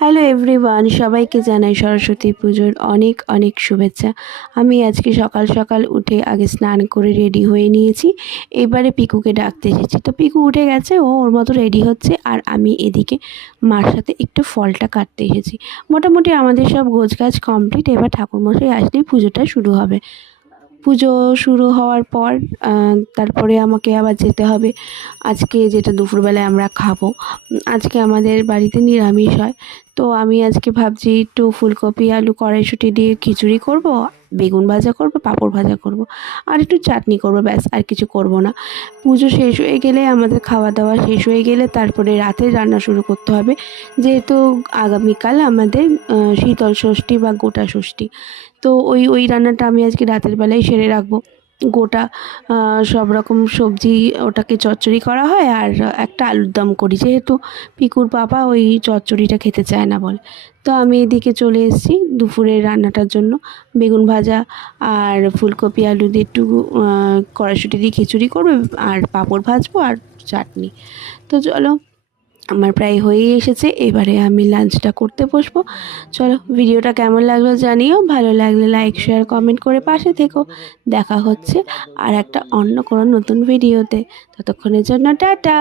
Hello everyone, সবাইকে জানাই সরস্বতী পুজোর অনেক অনেক শুভেচ্ছা। আমি আজকে সকাল সকাল উঠে আগে স্নান করে রেডি হয়ে নিয়েছি। এবারে পিকুকে ডাকতে এসেছি, তো পিকু উঠে গেছে, ও ওর মতো রেডি হচ্ছে, আর আমি এদিকে মার সাথে একটু ফলটা কাটতে এসেছি। মোটামুটি আমাদের সব গোছগাছ কমপ্লিট, এবার ঠাকুরমশাই আসলেই পুজোটা শুরু হবে। পুজো শুরু হওয়ার পর তারপরে আমাকে আবার যেতে হবে। আজকে যেটা দুপুরবেলায় আমরা খাবো, আজকে আমাদের বাড়িতে নিরামিষ হয়। তো আমি আজকে ভাবছি একটু ফুলকপি আলু কড়াইশুঁটি দিয়ে খিচুড়ি করব, বেগুন ভাজা করব, পাঁপড় ভাজা করব, আর একটু চাটনি করব, ব্যাস আর কিছু করব না। পুজো শেষ হয়ে গেলে, আমাদের খাওয়া দাওয়া শেষ হয়ে গেলে তারপরে রাতে রান্না শুরু করতে হবে, যেহেতু আগামীকাল আমাদের শীতল ষষ্ঠী বা গোটা ষষ্ঠী। তো ওই রান্নাটা আমি আজকে রাতের বেলায় সেরে রাখবো। গোটা সব রকম সবজি ওটাকে চচ্চড়ি করা হয়, আর একটা আলুর দম করি, যেহেতু পিকুর পাপা ওই চচ্চড়িটা খেতে চায় না বলে। তো আমি এদিকে চলে এসেছি দুপুরের রান্নাটার জন্য। বেগুন ভাজা আর ফুলকপি আলু দিয়ে একটু কড়াইশুঁটি দিয়ে খিচুড়ি করবো, আর পাঁপড় ভাজবো, আর চাটনি। তো চলো, আমার প্রায় হয়েই এসেছে, এবারে আমি লাঞ্চটা করতে বসবো। চলো, ভিডিওটা কেমন লাগলো জানিও, ভালো লাগলে লাইক শেয়ার কমেন্ট করে পাশে থেকো। দেখা হচ্ছে আর একটা অন্য কোনো নতুন ভিডিওতে। ততক্ষণের জন্য টাটা।